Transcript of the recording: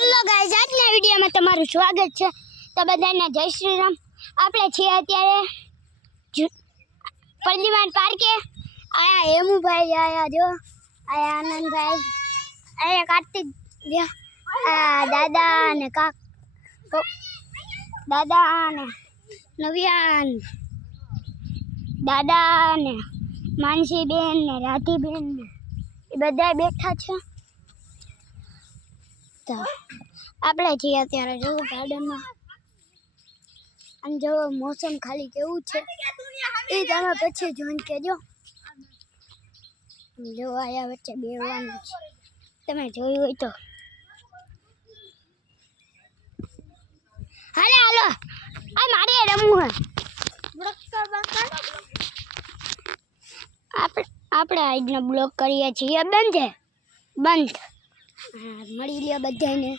Hello guys, આજના વિડિયોમાં તમારું સ્વાગત છે। તો બધાને જય શ્રી રામ। આપણે છીએ અત્યારે પરદીવાન પાર્કે। આયા હેમુભાઈ, આયા જો, આયા આનંદભાઈ, આયા કાર્તિક, આ દાદા અને દાદા અને નવ્યાન, દાદા ને માનસીબેન ને રાધીબેન ને એ બધા બેઠા છે। તો આપણે છીએ અત્યારે જો ગાર્ડનમાં, અને જો મોસમ ખાલી કેવું છે એ તમે પછી જોઈને કહેજો। જો આયા વચ્ચે બેવાનું છે, તમે જોયું હોય તો હાલો હાલો, આ મારે રમવું હે। આપણે આજનો બ્લોગ કરીએ છીએ બંધ। મળી લ્યો બધાને।